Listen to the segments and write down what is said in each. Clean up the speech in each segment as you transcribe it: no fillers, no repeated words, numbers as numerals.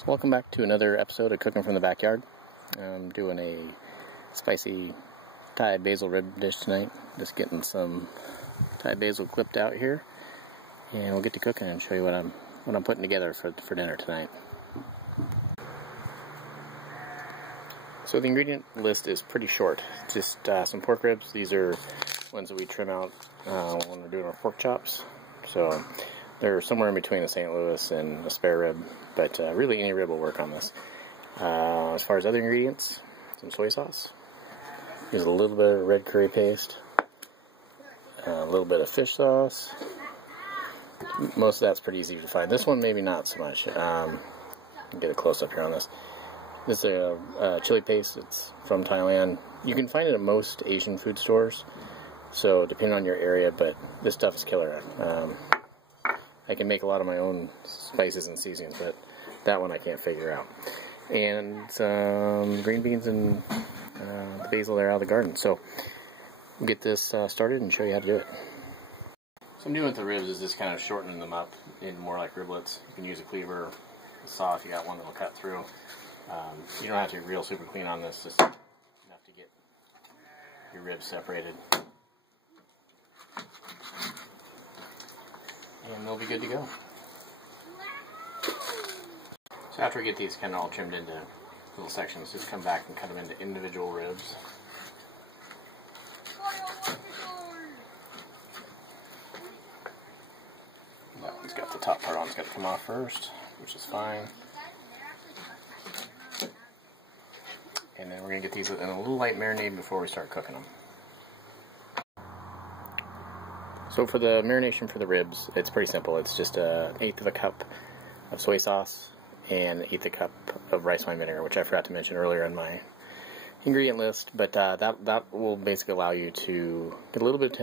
So welcome back to another episode of Cooking from the Backyard. I'm doing a spicy Thai basil rib dish tonight. Just getting some Thai basil clipped out here, and we'll get to cooking and show you what I'm putting together for dinner tonight. So the ingredient list is pretty short. Just some pork ribs. These are ones that we trim out when we're doing our pork chops. So they're somewhere in between a St. Louis and a spare rib, but really any rib will work on this. As far as other ingredients, some soy sauce. Use a little bit of red curry paste, a little bit of fish sauce. Most of that's pretty easy to find. This one maybe not so much. Get a close up here on this. This is a chili paste. It's from Thailand. You can find it at most Asian food stores, so depending on your area, but this stuff is killer. I can make a lot of my own spices and seasonings, but that one I can't figure out. And some green beans and the basil there out of the garden. So we'll get this started and show you how to do it. So I'm doing with the ribs is just kind of shortening them up in more like riblets. You can use a cleaver, a saw if you got one that'll cut through. You don't have to be real super clean on this, just enough to get your ribs separated. And they'll be good to go. So after we get these kind of all trimmed into little sections, just come back and cut them into individual ribs. That one's got the top part on, it's got to come off first, which is fine. And then we're going to get these in a little light marinade before we start cooking them. So for the marination for the ribs, it's pretty simple. It's just 1/8 of a cup of soy sauce and 1/8 of a cup of rice wine vinegar, which I forgot to mention earlier in my ingredient list. But that will basically allow you to get a little bit of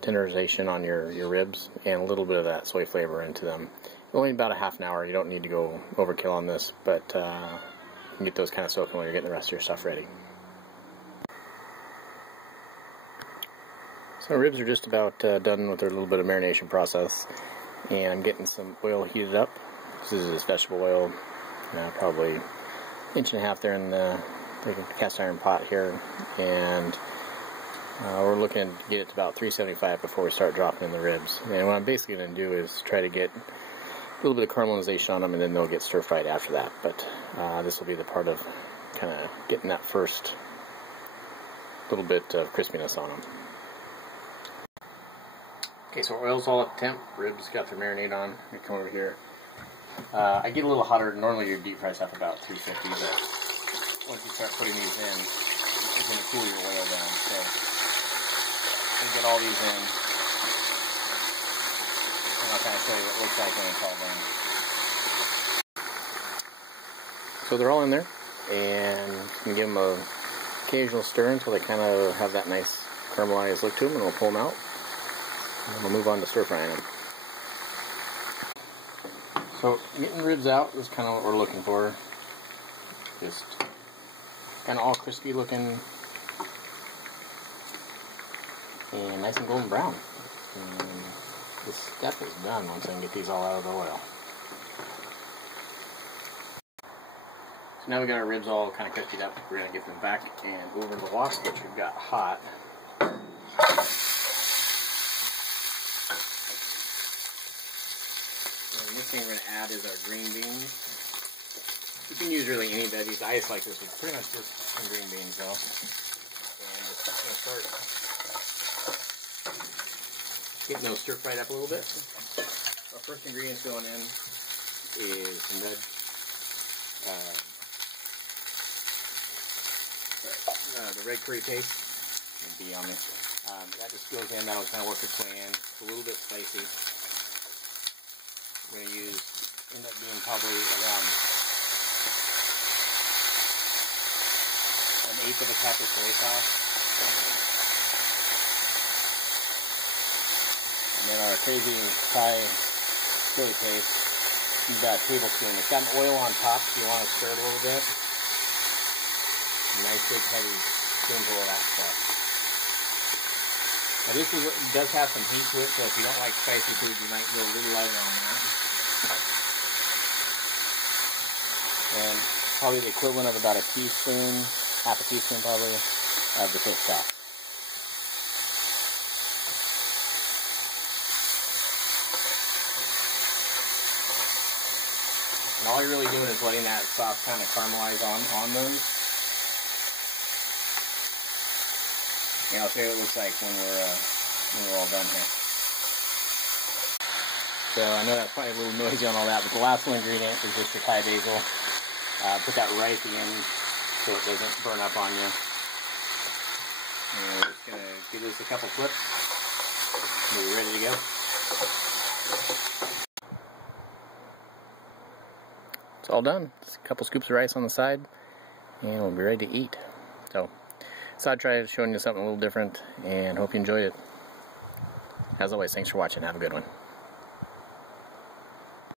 tenderization on your ribs and a little bit of that soy flavor into them. Only about a half an hour. You don't need to go overkill on this, but you can get those kind of soaking while you're getting the rest of your stuff ready. So ribs are just about done with their little bit of marination process, and I'm getting some oil heated up. This is vegetable oil, probably 1.5 inches there in the cast iron pot here, and we're looking to get it to about 375 before we start dropping in the ribs. And what I'm basically going to do is try to get a little bit of caramelization on them, and then they'll get stir fried after that. But this will be the part of kind of getting that first little bit of crispiness on them. Okay, so oil's all at temp, ribs got their marinade on. Let me come over here. I get a little hotter. Normally your deep fry stuff about 350, but once you start putting these in, it's going to cool your oil down. So we'll get all these in, and I'll kind of show you what it looks like when it's all done. So they're all in there, and you can give them an occasional stir until they kind of have that nice caramelized look to them, and we'll pull them out. And we'll move on to stir frying them. So getting the ribs out is kind of what we're looking for. Just kind of all crispy looking and nice and golden brown. And this step is done once I can get these all out of the oil. So now we got our ribs all kind of crispied up. We're going to get them back and over the wok, which we've got hot. And this thing we're going to add is our green beans. You can use really any veggies. I just like this with pretty much just some green beans though. And just going to start getting those stir fried up a little bit. Our first ingredients going in is some the red curry paste. It'll be yummy. That just goes in. That'll kind of work its way in. It's a little bit spicy. We're going to end up being probably around 1/8 of a cup of soy sauce. And then our crazy Thai chili paste, use about a tablespoon. It's got an oil on top if you want to stir it a little bit. A nice big heavy spoonful of that stuff. Now this does have some heat to it, so if you don't like spicy food, you might go a little lighter on that. probably the equivalent of about a teaspoon, half a teaspoon probably, of the fish stock. And all you're really doing is letting that sauce kind of caramelize on those. And I'll show you what it looks like when we're all done here. So I know that's probably a little noisy on all that, but the last one ingredient is just your Thai basil. Put that right at the end so it doesn't burn up on you. And we're just going to give this a couple flips. We're ready to go. It's all done. Just a couple scoops of rice on the side, and we'll be ready to eat. So I tried showing you something a little different, and hope you enjoyed it. As always, thanks for watching. Have a good one.